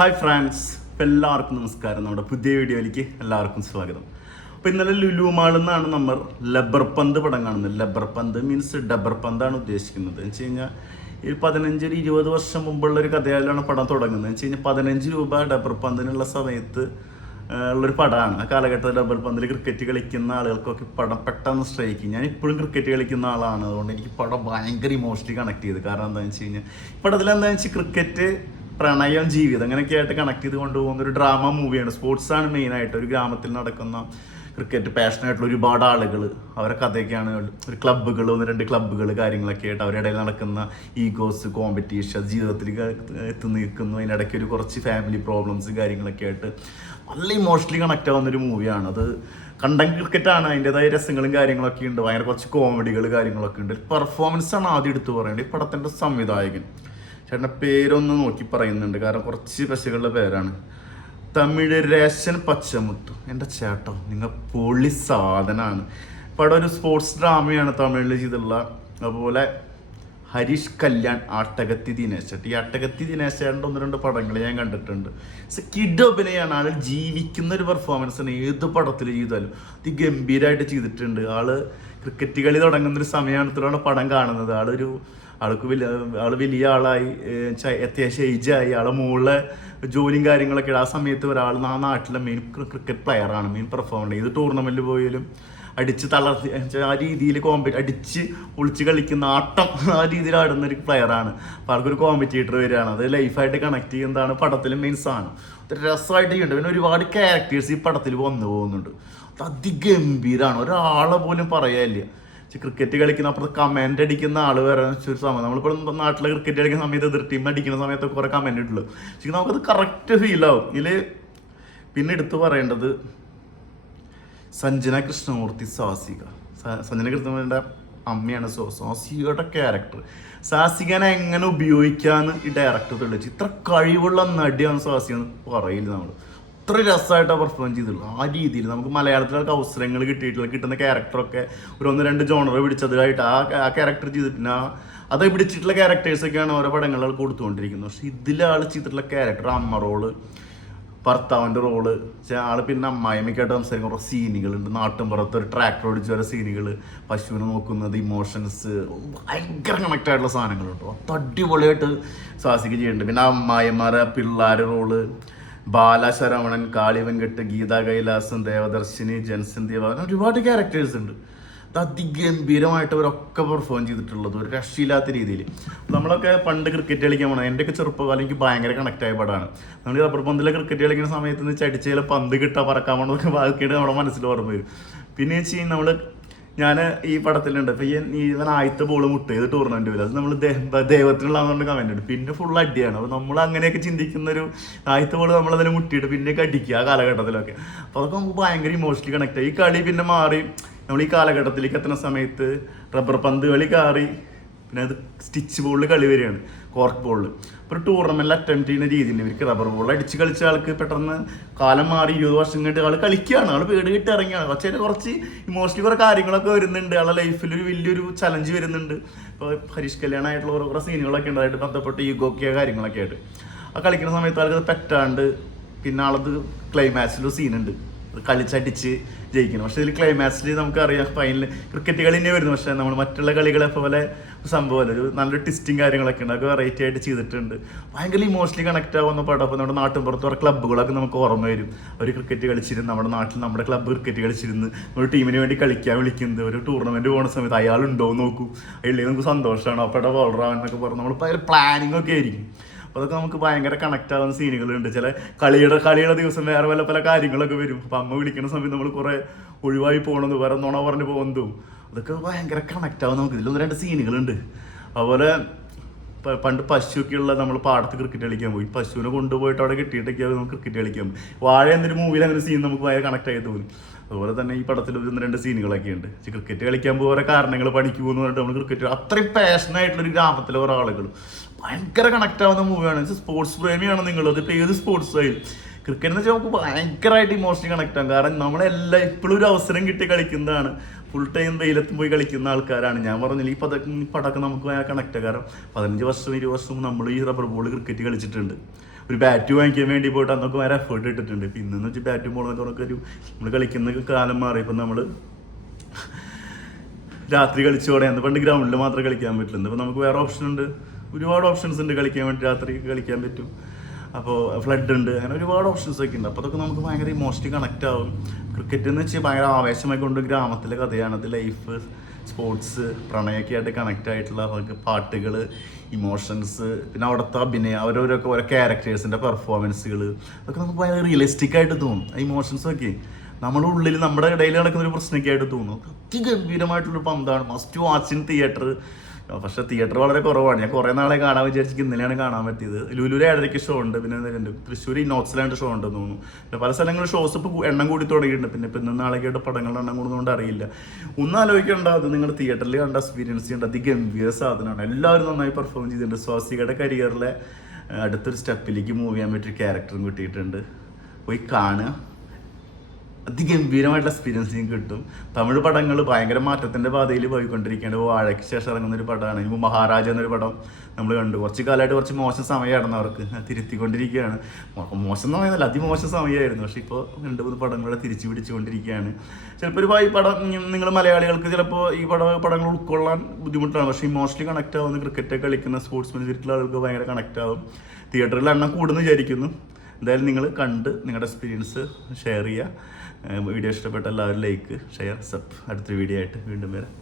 Hi friends, എല്ലാവർക്കും നമസ്കാരം. നമ്മുടെ പുതിയ വീഡിയോയിലേക്ക് എല്ലാവർക്കും സ്വാഗതം. അപ്പോൾ ഇന്നലെ ലുലു മാളിൽ നിന്നാണ് നമ്മൾ ലബ്ബർ പന്ത് പടം കാണുന്നത്. ലബ്ബർ പന്ത് മീൻസ് ഡബ്ബർ പന്താണ് ഉദ്ദേശിക്കുന്നത്. എന്ന് വെച്ച് കഴിഞ്ഞാൽ ഈ 15-20 വർഷം മുമ്പുള്ള ഒരു കഥയിലാണ് പടം തുടങ്ങുന്നത്. എന്ന് വെച്ച് കഴിഞ്ഞാൽ 15 രൂപ ഡബ്ബർ പന്തിനുള്ള സമയത്ത് ഉള്ളൊരു പടമാണ്. ആ കാലഘട്ടത്തിൽ ഡബ്ബർ പന്തിൽ ക്രിക്കറ്റ് കളിക്കുന്ന ആളുകൾക്കൊക്കെ പടം പെട്ടെന്ന് സ്ട്രൈക്ക്. ഞാൻ ഇപ്പോഴും ക്രിക്കറ്റ് കളിക്കുന്ന ആളാണ്, അതുകൊണ്ട് എനിക്ക് പടം ഭയങ്കര ഇമോഷണലി കണക്ട് ചെയ്ത്. കാരണം എന്താണെന്ന് വെച്ച് കഴിഞ്ഞാൽ പടത്തിൽ എന്താണെന്ന് വെച്ചാൽ ക്രിക്കറ്റ്, പ്രണയം, ജീവിതം അങ്ങനെയൊക്കെ ആയിട്ട് കണക്ട് ചെയ്ത് കൊണ്ടുപോകുന്ന ഒരു ഡ്രാമ മൂവിയാണ്. സ്പോർട്സാണ് മെയിനായിട്ട്. ഒരു ഗ്രാമത്തിൽ നടക്കുന്ന ക്രിക്കറ്റ് പാഷനായിട്ടുള്ള ഒരുപാട് ആളുകൾ, അവരെ കഥയൊക്കെയാണ്. ഒരു ക്ലബ്ബുകൾ, 1-2 ക്ലബ്ബുകൾ കാര്യങ്ങളൊക്കെ ആയിട്ട് അവരുടെ ഇടയിൽ നടക്കുന്ന ഈഗോസ്, കോമ്പറ്റീഷൻ, ജീവിതത്തിൽ എത്തി നിൽക്കുന്നു. അതിനിടയ്ക്ക് ഒരു കുറച്ച് ഫാമിലി പ്രോബ്ലംസ് കാര്യങ്ങളൊക്കെ ആയിട്ട് നല്ല ഇമോഷണലി കണക്ട് ആവുന്നൊരു മൂവിയാണ്. അത് കണ്ടന്റ് ക്രിക്കറ്റാണ്, അതിൻ്റെതായ രസങ്ങളും കാര്യങ്ങളൊക്കെ ഉണ്ട്. ഭയങ്കര കുറച്ച് കോമഡികൾ കാര്യങ്ങളൊക്കെ ഉണ്ട്. പെർഫോമൻസാണ് ആദ്യം എടുത്തു പറയേണ്ടത്. ഈ പടത്തിൻ്റെ സംവിധായകൻ ചേട്ടൻ്റെ പേരൊന്ന് നോക്കി പറയുന്നുണ്ട്, കാരണം കുറച്ച് പശുകളുടെ പേരാണ്. തമിഴ് രേശൻ പച്ചമുത്തു. എൻ്റെ ചേട്ടോ, നിങ്ങൾ പൊളി സാധനമാണ്. പടം ഒരു സ്പോർട്സ് ഡ്രാമയാണ് തമിഴിൽ ചെയ്തുള്ള. അതുപോലെ ഹരീഷ് കല്യാൺ, ആട്ടകത്തി ദിനേശ്. ഈ ആട്ടകത്തി ദിനേശേട്ടൻ്റെ 1-2 പടങ്ങൾ ഞാൻ കണ്ടിട്ടുണ്ട്. കിഡ് അഭിനയമാണ്. ആൾ ജീവിക്കുന്ന ഒരു പെർഫോമൻസാണ്. ഏത് പടത്തിൽ ചെയ്താലും ഗംഭീരമായിട്ട് ചെയ്തിട്ടുണ്ട്. ആള് ക്രിക്കറ്റ് കളി തുടങ്ങുന്നൊരു സമയമാണ് പടം കാണുന്നത്. ആള് വലിയ ആളായി, അത്യാവശ്യം ഏജായി. ആളെ മുകളിലെ ജോലിയും കാര്യങ്ങളൊക്കെ. ആ സമയത്ത് ഒരാൾ ആ നാട്ടിലെ മെയിൻ ക്രിക്കറ്റ് പ്ലെയറാണ്, മെയിൻ പെർഫോമർ. ഏത് ടൂർണമെൻറ്റിൽ പോയാലും അടിച്ച് തളർത്തി ആ രീതിയിൽ അടിച്ച് ഒളിച്ച് കളിക്കുന്ന ആട്ടം, ആ രീതിയിൽ ആടുന്ന ഒരു പ്ലെയറാണ്. അപ്പോൾ ആൾക്കൊരു കോമ്പറ്റേറ്റർ വരികയാണ്. അത് ലൈഫായിട്ട് കണക്ട് ചെയ്യുന്നതാണ് പടത്തിലെ മെയിൻ സാധനം. രസമായിട്ട് ചെയ്യുന്നുണ്ട്. പിന്നെ ഒരുപാട് ക്യാരക്ടേഴ്സ് ഈ പടത്തിൽ വന്നു പോകുന്നുണ്ട്. അത് അതിഗംഭീരമാണ്. ഒരാളെ പോലും പറയാനില്ല. ക്രിക്കറ്റ് കളിക്കുന്ന അപ്പുറത്ത് കമന്റ് അടിക്കുന്ന ആള് വരെ ഒരു സമയം. നമ്മളിപ്പോൾ നാട്ടിലെ ക്രിക്കറ്റ് കളിക്കുന്ന സമയത്ത് എതിർ ടീം അടിക്കുന്ന സമയത്തൊക്കെ കുറെ കമന്റ് ഇട്ടുള്ളൂ. പക്ഷേ നമുക്കത് കറക്റ്റ് ഫീൽ ആവും. ഇതില് പിന്നെ എടുത്തു പറയേണ്ടത് സഞ്ജന കൃഷ്ണമൂർത്തി, സാസിക. സഞ്ജന കൃഷ്ണമൂർത്തിയുടെ അമ്മയാണ് സാസികയുടെ ക്യാരക്ടർ. സാസികനെ എങ്ങനെ ഉപയോഗിക്കാന്ന് ഈ ഡയറക്ടർ തെളിയിച്ചു. ഇത്ര കഴിവുള്ള നടിയാണ് സാസിക എന്ന് പറയില്ല നമ്മൾ. അത്ര രസമായിട്ടാണ് പെർഫോം ചെയ്തിട്ടുള്ളൂ. ആ രീതിയിൽ നമുക്ക് മലയാളത്തിലൊക്കെ അവസരങ്ങൾ കിട്ടുന്ന ക്യാരക്ടറൊക്കെ ഒരു 1-2 ജോണർ പിടിച്ചതായിട്ട് ആ ക്യാരക്ടർ ചെയ്തിട്ട് പിന്നെ അത് പിടിച്ചിട്ടുള്ള ക്യാരക്ടേഴ്സൊക്കെയാണ് ഓരോ പടങ്ങളിൽ കൊടുത്തുകൊണ്ടിരിക്കുന്നത്. പക്ഷെ ഇതിലാൾ ചെയ്തിട്ടുള്ള ക്യാരക്ടർ, അമ്മ റോള്, ഭർത്താവിൻ്റെ റോള്, ആള് പിന്നെ അമ്മായിമ്മയ്ക്കായിട്ട് സംസാരിക്കുന്ന കുറേ സീനുകളുണ്ട്. നാട്ടിൻപുറത്ത് ഒരു ട്രാക്ടർ ഓടിച്ച് വരെ സീനുകൾ, പശുവിനെ നോക്കുന്നത്, ഇമോഷൻസ്, ഭയങ്കര കണക്റ്റ് ആയിട്ടുള്ള സാധനങ്ങളുണ്ട്. അത് അടിപൊളിയായിട്ട് സാസിക്ക് ചെയ്യുന്നുണ്ട്. പിന്നെ അമ്മായിമാരെ പിള്ളേരുടെ റോള്, ബാലശരവണൻ, കാളി വെങ്കട്ട്, ഗീതാ കൈലാസം, ദേവദർശിനി, ജൻസൻ ദേവ, ഒരുപാട് ക്യാരക്ടേഴ്സ് ഉണ്ട്. അത് അതിഗംഭീരമായിട്ട് അവരൊക്കെ പെർഫോം ചെയ്തിട്ടുള്ളത് ഒരു രക്ഷയില്ലാത്ത രീതിയിൽ. നമ്മളൊക്കെ പണ്ട് ക്രിക്കറ്റ് കളിക്കാൻ പോകണം. എൻ്റെയൊക്കെ ചെറുപ്പകാലം എനിക്ക് ഭയങ്കര കണക്ട് ആയ പടമാണ്. നമ്മൾ ഈ റബ്ബർ പന്തിലെ ക്രിക്കറ്റ് കളിക്കുന്ന സമയത്ത് നിന്ന് ചടിച്ചതിൽ പന്ത് കിട്ടാൻ പറക്കാൻ പോകണമെന്നൊക്കെ ബാക്കിയിട്ട് നമ്മുടെ മനസ്സിൽ ഓർമ്മ വരും. പിന്നെ വെച്ച് കഴിഞ്ഞാൽ ഞാൻ ഈ പടത്തിലുണ്ട്. അപ്പോൾ ഇവൻ ആദ്യത്തെ ബോൾ മുട്ടിയത് ടൂർണമെൻറ്റ് വരും. അത് നമ്മൾ ദൈവത്തിനുള്ളതെന്ന് കമൻ്റ് ഉണ്ട്. പിന്നെ ഫുൾ അടിയാണ്. അപ്പോൾ നമ്മൾ അങ്ങനെയൊക്കെ ചിന്തിക്കുന്നൊരു ആദ്യത്തെ ബോൾ നമ്മളതിനെ മുട്ടിയിട്ട് പിന്നെയൊക്കെ അടിക്കുക ആ കാലഘട്ടത്തിലൊക്കെ. അപ്പോൾ അതൊക്കെ നമുക്ക് ഭയങ്കര ഇമോഷണലി കണക്ട് ആയി. ഈ കളി പിന്നെ മാറി നമ്മൾ ഈ കാലഘട്ടത്തിലേക്ക് എത്തുന്ന സമയത്ത് റബ്ബർ പന്ത് കളി കാറി പിന്നെ അത് സ്റ്റിച്ച് ബോളിൽ കളി വരികയാണ്, കോർക്ക് ബോളിൽ. ഇപ്പോൾ ഒരു ടൂർണമെൻറ്റിൽ അറ്റംപ്റ്റ് ചെയ്യുന്ന രീതിയിൽ ഇവർക്ക് റബ്ബർ ബോളിൽ അടിച്ച് കളിച്ച ആൾക്ക് പെട്ടെന്ന് കാലം മാറി 20 വർഷം കഴിഞ്ഞിട്ട് ആൾ കളിക്കുകയാണ്. ആൾ പേട് കിട്ടി ഇറങ്ങിയാണ്. പക്ഷേ കുറച്ച് ഇമോഷണലി കുറേ കാര്യങ്ങളൊക്കെ വരുന്നുണ്ട്. ആളുടെ ലൈഫിൽ ഒരു വലിയൊരു ചലഞ്ച് വരുന്നുണ്ട്. ഇപ്പോൾ ഹരീഷ് കല്യാണമായിട്ടുള്ള കുറേ സീനുകളൊക്കെ ഉണ്ടായിട്ട് ബന്ധപ്പെട്ട് ഈഗോക്കിയ കാര്യങ്ങളൊക്കെ ആയിട്ട് ആ കളിക്കുന്ന സമയത്ത് ആൾക്ക് പറ്റാണ്ട് പിന്നെ ആളത് ക്ലൈമാക്സിലൊരു സീനുണ്ട്, കളിച്ചടിച്ച് ജയിക്കണം. പക്ഷേ ഇതിൽ ക്ലൈമാക്സിൽ നമുക്കറിയാം ഫൈനൽ ക്രിക്കറ്റ് കളി തന്നെ വരുന്നു. പക്ഷേ നമ്മൾ മറ്റുള്ള കളികളെ പോലെ സംഭവമല്ല, ഒരു നല്ലൊരു ട്വിസ്റ്റും കാര്യങ്ങളൊക്കെ ഉണ്ട്. അതൊക്കെ വെറൈറ്റി ആയിട്ട് ചെയ്തിട്ടുണ്ട്. ഭയങ്കര ഇമോഷണലി കണക്ട് ആവുന്ന പടം. അപ്പോൾ നമ്മുടെ നാട്ടിൻപുറത്ത് കുറേ ക്ലബ്ബുകളൊക്കെ നമുക്ക് ഓർമ്മ വരും. അവർ ക്രിക്കറ്റ് കളിച്ചിരുന്ന് നമ്മുടെ നാട്ടിൽ നമ്മുടെ ക്ലബ്ബ് ക്രിക്കറ്റ് കളിച്ചിരുന്ന് ഒരു ടീമിന് വേണ്ടി കളിക്കാൻ വിളിക്കുന്നത്, ഒരു ടൂർണമെൻറ്റ് പോകുന്ന സമയത്ത് അയാളുണ്ടോ നോക്കൂ, അല്ലെങ്കിൽ നമുക്ക് സന്തോഷമാണ് അപ്പോഴത്തെ ബോളറാവെന്നൊക്കെ പറഞ്ഞ് നമ്മൾ ഭയങ്കര പ്ലാനിങ് ഒക്കെ ആയിരിക്കും. അപ്പോൾ അതൊക്കെ നമുക്ക് ഭയങ്കര കണക്ട് ആവുന്ന സീനുകളുണ്ട്. ചില കളിയുടെ ദിവസം വേറെ പല കാര്യങ്ങളൊക്കെ വരും. അപ്പം അമ്മ വിളിക്കുന്ന സമയത്ത് നമ്മൾ കുറേ ഒഴിവായി പോകണമെന്ന്, വേറെ നുണ പറഞ്ഞ് പോകുന്നതും അതൊക്കെ ഭയങ്കര കണക്ട് ആവും നമുക്ക്. ഇതിൽ 1-2 സീനുകളുണ്ട്. അതുപോലെ പണ്ട് പശുവൊക്കെയുള്ള നമ്മൾ പാടത്ത് ക്രിക്കറ്റ് കളിക്കാൻ പോയി. പശുവിനെ കൊണ്ടുപോയിട്ട് അവിടെ കെട്ടിയിട്ടൊക്കെയാണ് നമ്മൾ ക്രിക്കറ്റ് കളിക്കാൻ പോയി. വാഴ എന്നൊരു മൂവിയിൽ അങ്ങനെ സീൻ നമുക്ക് ഭയങ്കര കണക്ട് ആയി തോന്നി. അതുപോലെ തന്നെ ഈ പടത്തിൽ 1-2 സീനുകളൊക്കെ ഉണ്ട്. ക്രിക്കറ്റ് കളിക്കാൻ പോകുന്ന ഓരോ കാരണങ്ങൾ, പണിക്ക് പോകുന്ന പറഞ്ഞിട്ട് നമ്മൾ ക്രിക്കറ്റ് അത്രയും പാഷനായിട്ടുള്ളൊരു ഗ്രാമത്തിലെ ഓരോ ആളുകൾ ഭയങ്കര കണക്ട് ആവുന്ന മൂവിയാണ്. സ്പോർട്സ് പ്രേമിയാണ് നിങ്ങൾ, അതിപ്പോൾ ഏത് സ്പോർട്സ് ആയാലും ക്രിക്കറ്റ് എന്ന് വെച്ചാൽ നമുക്ക് ഭയങ്കരമായിട്ട് ഇമോഷണലി കണക്ട് ആകും. കാരണം നമ്മളെല്ലാം ഇപ്പോഴും ഒരു അവസരം കിട്ടി കളിക്കുന്നതാണ്. ഫുൾ ടൈം വെയിലത്തും പോയി കളിക്കുന്ന ആൾക്കാരാണ്. ഞാൻ പറഞ്ഞില്ല ഈ പടമൊക്കെ നമുക്ക് കണക്ട്. കാരണം 15 വർഷം 20 വർഷം നമ്മൾ ഈ റബ്ബർ ബോൾ ക്രിക്കറ്റ് കളിച്ചിട്ടുണ്ട്. ഒരു ബാറ്റ് വാങ്ങിക്കാൻ വേണ്ടി പോയിട്ട് അന്നൊക്കെ വേറെ എഫേർട്ട് ഇട്ടിട്ടുണ്ട്. ഇപ്പം ഇന്നെന്ന് വെച്ചാൽ ബാറ്റും ബോളൊക്കെ ഒരു നമ്മൾ കളിക്കുന്ന കാലം മാറി. ഇപ്പം നമ്മൾ രാത്രി കളിച്ചോടെ അന്ന് പണ്ട് ഗ്രൗണ്ടിൽ മാത്രമേ കളിക്കാൻ പറ്റില്ല. ഇപ്പം നമുക്ക് വേറെ ഓപ്ഷൻ ഉണ്ട്, ഒരുപാട് ഓപ്ഷൻസ് ഉണ്ട് കളിക്കാൻ വേണ്ടി. രാത്രി കളിക്കാൻ പറ്റും, അപ്പോൾ ഫ്ലഡ് ഉണ്ട്, അങ്ങനെ ഒരുപാട് ഓപ്ഷൻസ് ഒക്കെ ഉണ്ട്. അപ്പോൾ അതൊക്കെ നമുക്ക് ഭയങ്കര ഇമോഷണലി കണക്റ്റ് ആവും. ക്രിക്കറ്റ് എന്ന് വെച്ചാൽ ഭയങ്കര ആവേശമായി കൊണ്ട് ഗ്രാമത്തിലെ കഥയാണ്. അത് ലൈഫ്, സ്പോർട്സ്, പ്രണയമൊക്കെ ആയിട്ട് കണക്റ്റ് ആയിട്ടുള്ള പാട്ടുകൾ, ഇമോഷൻസ്, പിന്നെ അവിടുത്തെ അഭിനയം, ഓരോ ക്യാരക്ടേഴ്സിൻ്റെ പെർഫോമൻസുകൾ, അതൊക്കെ നമുക്ക് ഭയങ്കര റിയലിസ്റ്റിക് ആയിട്ട് തോന്നും. ആ ഇമോഷൻസൊക്കെ നമ്മുടെ ഉള്ളിൽ, നമ്മുടെ ഇടയിൽ നടക്കുന്ന ഒരു പ്രശ്നമൊക്കെ ആയിട്ട് തോന്നും. അതിഗംഭീരമായിട്ടുള്ളൊരു പന്താണ്, മസ്റ്റ് വാച്ച് ഇൻ തിയേറ്റർ. പക്ഷേ തിയേറ്റർ വളരെ കുറവാണ്. ഞാൻ കുറേ നാളെ കാണാൻ വിചാരിച്ചിട്ട് ഇന്നലെയാണ് കാണാൻ പറ്റിയത്. ലുലുവിൽ 7:30 ഷോ ഉണ്ട്, പിന്നെ തൃശ്ശൂർ നോട്ട്സിലാണ്ട് ഷോ ഉണ്ടെന്ന് തോന്നുന്നു. പിന്നെ പല സ്ഥലങ്ങളിൽ ഷോസ് ഇപ്പോൾ എണ്ണം കൂടി തുടങ്ങിയിട്ടുണ്ട്. പിന്നെ ഇപ്പം ഇന്നും നാളെയൊക്കെയായിട്ട് പടങ്ങളുടെ എണ്ണം കൂടുന്നതുകൊണ്ട് അറിയില്ല. ഒന്നും ആലോചിക്കേണ്ട, അത് നിങ്ങൾ തിയേറ്ററിൽ കണ്ട എക്സ്പീരിയൻസ് ചെയ്യേണ്ട അതിഗംഭീര സാധനമാണ്. എല്ലാവരും നന്നായി പെർഫോം ചെയ്തിട്ടുണ്ട്. സ്വാസികയുടെ കരിയറിലെ അടുത്തൊരു സ്റ്റെപ്പിലേക്ക് മൂവ് ചെയ്യാൻ പറ്റിയ ക്യാരക്ടറും കിട്ടിയിട്ടുണ്ട്. പോയി കാണുക, അതിഗംഭീരമായിട്ടുള്ള എക്സ്പീരിയൻസ് നിങ്ങൾക്ക് കിട്ടും. തമിഴ് പടങ്ങൾ ഭയങ്കര മാറ്റത്തിൻ്റെ പാതയിൽ പോയിക്കൊണ്ടിരിക്കുകയാണ്. വാഴയ്ക്ക് ശേഷം ഇറങ്ങുന്നൊരു പടമാണ്. ഇപ്പോൾ മഹാരാജ എന്നൊരു പടം നമ്മൾ കണ്ടു. കുറച്ച് കാലമായിട്ട് കുറച്ച് മോശം സമയമായിരുന്നു അവർക്ക്, തിരുത്തിക്കൊണ്ടിരിക്കുകയാണ്. മോശം സമയമല്ല, അതിമോശം സമയമായിരുന്നു. പക്ഷേ ഇപ്പോൾ 2-3 പടങ്ങളെ തിരിച്ചു പിടിച്ചുകൊണ്ടിരിക്കുകയാണ്. ചിലപ്പോൾ ഒരു പടം നിങ്ങൾ മലയാളികൾക്ക് ചിലപ്പോൾ ഈ പടങ്ങൾ ഉൾക്കൊള്ളാൻ ബുദ്ധിമുട്ടാണ്. പക്ഷേ ഇമോഷണലി കണക്റ്റ് ആവുന്ന, ക്രിക്കറ്റ് കളിക്കുന്ന സ്പോർട്സ്മാൻ സ്പിരിറ്റുള്ള ആളുകൾക്ക് ഭയങ്കര കണക്റ്റ് ആവും. തിയേറ്ററിൽ എണ്ണം കൂടുന്നു വിചാരിക്കുന്നു. എന്തായാലും നിങ്ങൾ കണ്ട് നിങ്ങളുടെ എക്സ്പീരിയൻസ് ഷെയർ ചെയ്യുക. വീഡിയോ ഇഷ്ടപ്പെട്ട എല്ലാവരും ലൈക്ക്, ഷെയർ, സബ്. അടുത്തൊരു വീഡിയോ ആയിട്ട് വീണ്ടും വരാം.